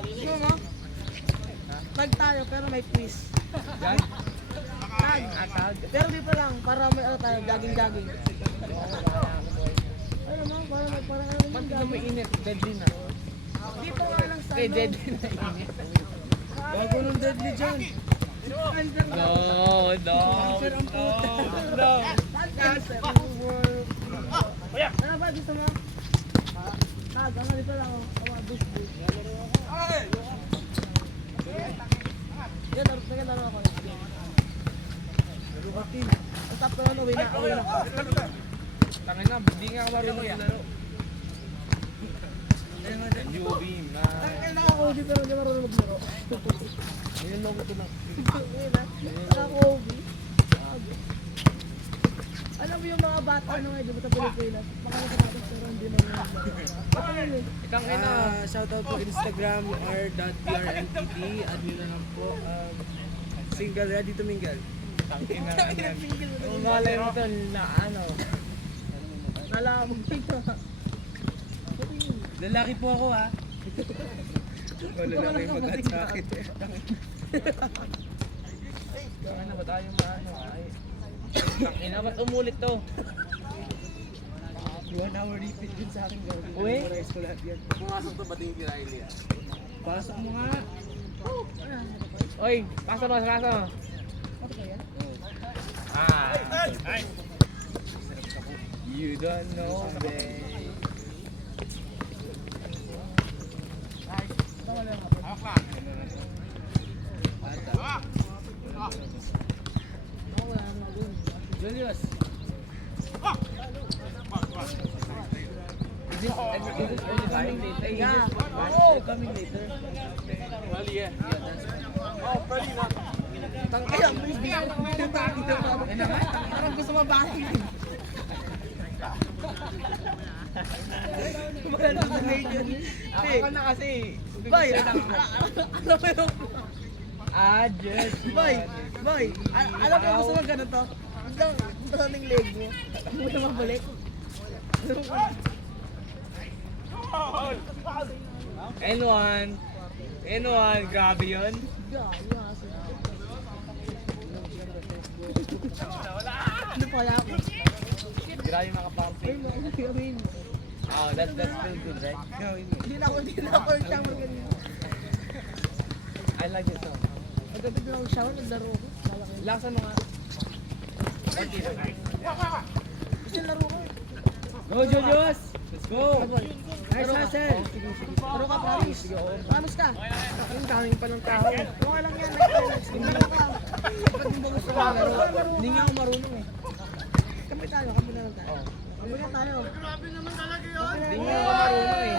Ano mo? Tag tayo pero may quiz. Yan? Tag. Pero dito lang, para may ano tayo, jogging-jogging. Ano mo? Para ano Ba't yung ka may jogging? init? Deadly na. Dito nga lang sa Okay, ano. deadly na init. Bago nung deadly dyan. Under na. No, no, Cancer ang no, puta. no. Cancer. Ano ba gusto mo? Tag, ano dito lang. Bush. Yan, laro ako. Lukatin. Ang top ko lang, uwi na. Tangin na, hindi nga ako marunong maglaro. UV, man. Ang naka-OB pero hindi marunong maglaro. Niloloko ko lang. Naka-OB. Alam mo yung mga bata ano nga, di ba sa Pilipinas? Baka natin pero hindi na yung baka yun eh. Itang ina. Shoutout po Instagram r.prmtt. Add nyo na lang po. Single, ready to mingle. Tangin na yan. Umalay mo to na ano. Nalaman mo ito. Lalaki po ako ha. Wala na kayo mag-add sa akin. Tangin na ba tayo maano? Tangin na, ba't umulit to? 1 hour repeat din sa akin. Uy? Memorize ko lahat yan. Pumasok to ba't yung kinaili ah? Pasok mo nga. Oy, pasok mo. Ano ba yan? Ah. You don't know me. Tama lang ako. Ako wala naman ako yun. Julius. Is it coming later? Yeah. Oh, coming later. Mali eh. Oh, pwede na. Tangkay ang bilis din ako ng bakit na parang gusto mabahin. Wala na sa radio. Ako ka na kasi. Boy, ano mo yung... Just Boy, alam mo gusto mo ganito? Gusto ko ng leg mo. Ano mo na mabalik? N1, grabe yun. Ano pala ako? Grabe makapumping. I mean, Oh, that's still good, right? hindi na ako shower ganyan. I like it so. Pagdating ko ng shower, naglaro ko. Laksan mo nga. Kasi laro ko. Go, Julius! Let's go! Nice hustle! Laro ka, promise. Promise ka. Ang daming pa ng tao. Okay lang yan, next. Laro ka. Ba't hindi mo gusto ka laro? Hindi nga ako marunong eh. Kampi na lang tayo. Kampi na tayo. Hindi nga ako marunong eh.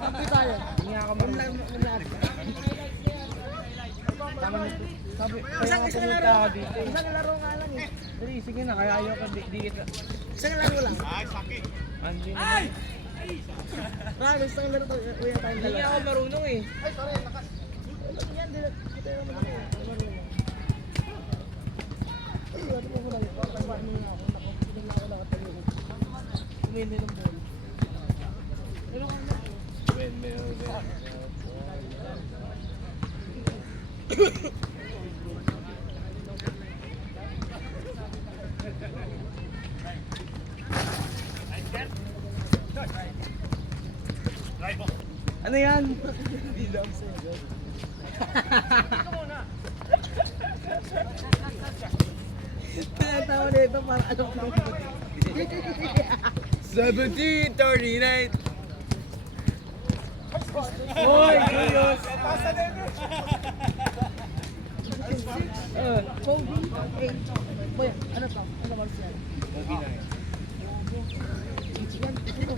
Kampi tayo. Hindi nga ako marunong. Sabi, kaya nga pumunta ako dito eh. Isang laro nga lang eh. Sige, sige na, kaya ayaw ka di kita. Isang laro lang. Andi na. Promise, isang laro tayo. Uwi na tayong Hindi nga dalawa. ako marunong eh. Yan, dito yung mga marunong. Ay, ano mo ko lang. Tagbaan mo na ako. Hindi na ako nakatayo. Kumindi ng ball. Ano ka na? Ano yan? Tinatawa na ito para ano ko. 17:39! Hoy, Julius! Kobe, eh, boy, ano to? Ano ba siya? Kobe na yun. Yan, ito.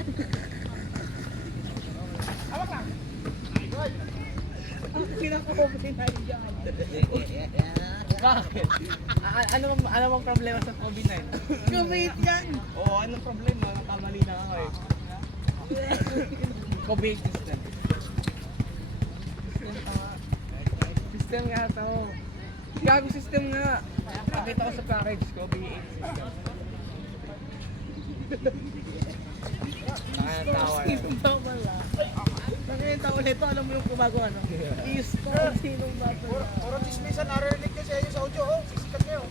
Ang pinaka-Kobe na yan. Bakit? Ano bang problema sa COVID-19? Kumit yan! Oo, anong problema? Nakamali na ako eh. COVID system. System nga ito. Gago system nga. Pakita ko sa package ko, B8 system. Nakakatawa Sino ba wala? nito, alam mo yung kumagawa, no? I-stop sinong bata. Puro chismisan, narinig kasi ayun sa audio, oh. Sisikat kayo.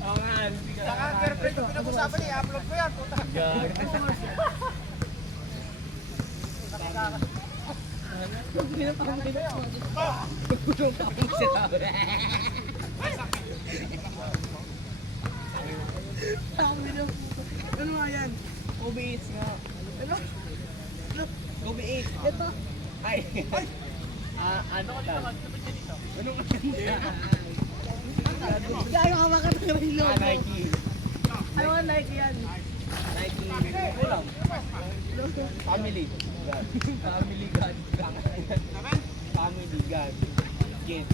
Oo nga, hindi ka Saka girlfriend ko pinag-usapan eh, upload ko yan. Puta. Ano nga yan? OBS nga. Ano? OBS. Ito. Ay. Ano ka lang? Ano ka lang? Gaya ka makita ng relo. Nike. Ano nga Nike yan? Nike. Ito lang. Family. Family God. Family God. Get.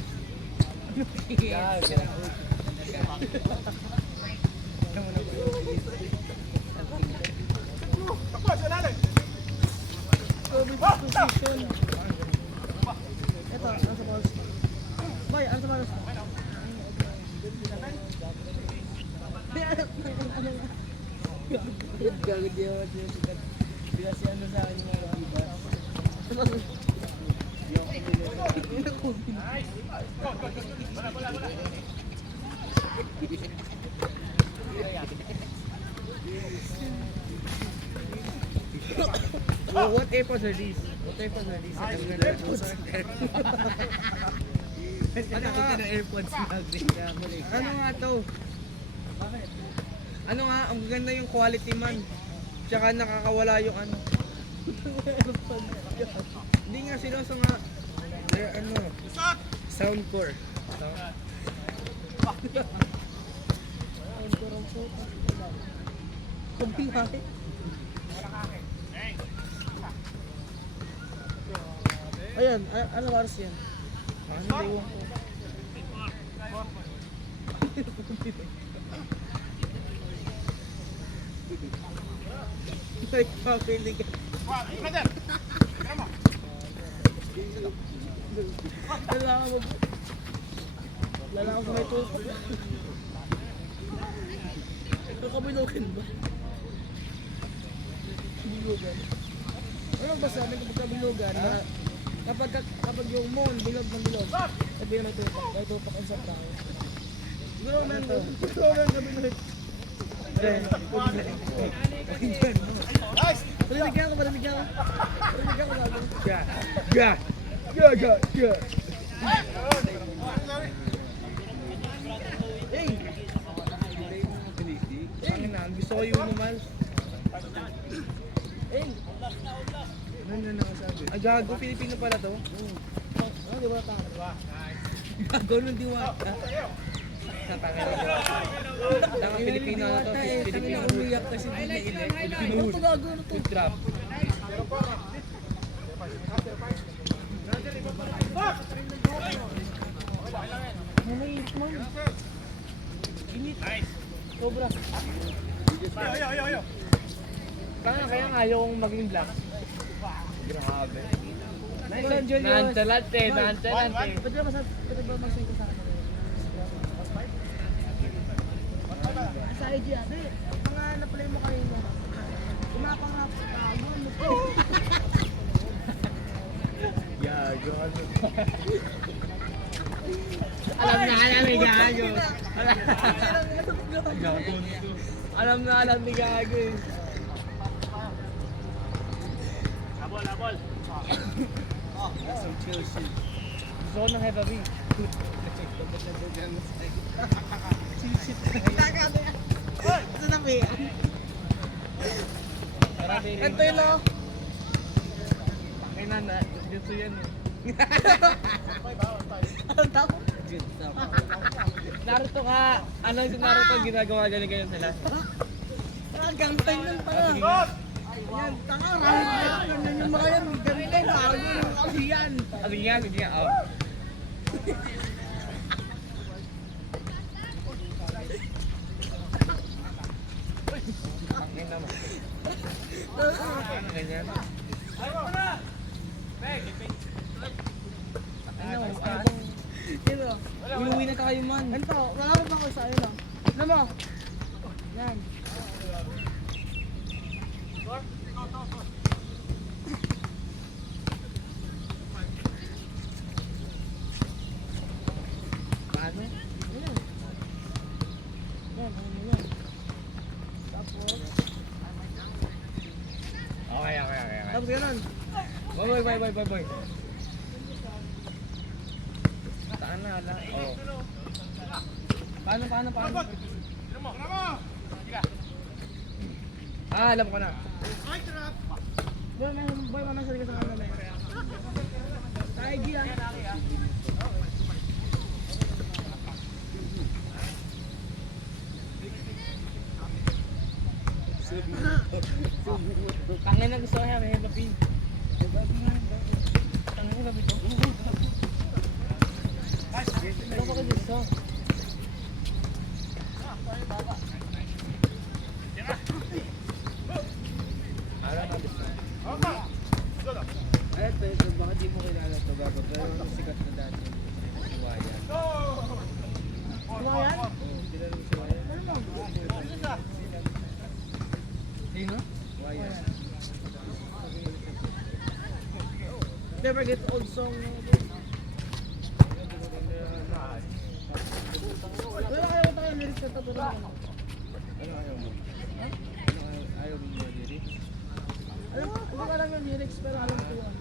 COVID position. Ito, ano sa boss? Boy, ano sa boss? Gagod yun. Kasi ano sa akin yung mga iba. Oh, what AirPods are these? What AirPods are these? Ano nga? AirPods Ano nga to? Ano nga? Ang ganda yung quality man. Tsaka nakakawala yung ano. Hindi nga siloso nga. Ano? Soundcore. Kumbinay. Ayan, ano oras yan? Ano ewan ko? Nagpapili ka. Lalaka mo. Lalaka mo may tutok. Ito kabilugan ba? Bilugan. Ano ba sabi kapag kabilugan na kapag yung moon bilog ng bilog, sabi na may tutok. May tutok ang sa tao. Siguro man to. Siguro man kabilugan. Palimigyan ko, palimigyan ko. Palimigyan ko bago. Yeah. Hey! Ang ina, gusto ko yung naman. Hey! Ano na sabi? Ah, gago, Pilipino pala to? Ano, di ba tanga? Gago nung diwata. Tanga Pilipino na to, Pilipino. Umiyak kasi di na ilit. Pilipino Ano to gago? Ano to? Good trap. Nanayit mo. Init. Sobra. Kaya nga ayaw kong maging black. Grabe. Nice, Julius. Nantalante. Pwede ba mag-send ko sa akin? Sa IG ate, mga na-play mo kayo mo. Kumapangap. Ano to? Gago. Alam ni Gago. Alam ni Gago eh. Abol. So Chelsea. Gusto ko ng heavy. Ito na ba yan? Ito yun o. Pakina na. Dito yan eh. Ano daw? Naruto ka. Ano yung Naruto ginagawa galing kayo sila? Gantay nun pala. Yan, tanga. Ganyan yung mga yan. Gantay. Parang yun kasi yan. Sige nga. Oh. Pakina mo. Ano ganyan? Yun o. Iuwi na tayo man. Ganito, wala ko ba ko sa iyo? Alam mo? Yan. Paano? Ayan. Yan, yan. Tapos, Okay. tapos ganun. Boy. Saan na ala? Oo. Paano? Alam ko na. Boy, mamasal ka sa kanila. Sa IG ah. Tangin na gusto ko yan, may babi. Tangin na babi to. Ano ba ka gusto? Ano na gusto? Ay, ito, baka di mo kilala ito, Gabo. Pero sikat na dati. Si Waya. Ano yan? Kilala mo si Waya? Sino? Waya. Never get old song. Wala kayo tayo lyrics na tuturuan ko. Ano ayaw mo? Ano ayaw mo mga lyrics? Alam ko, hindi ko alam yung lyrics pero alam ko yun.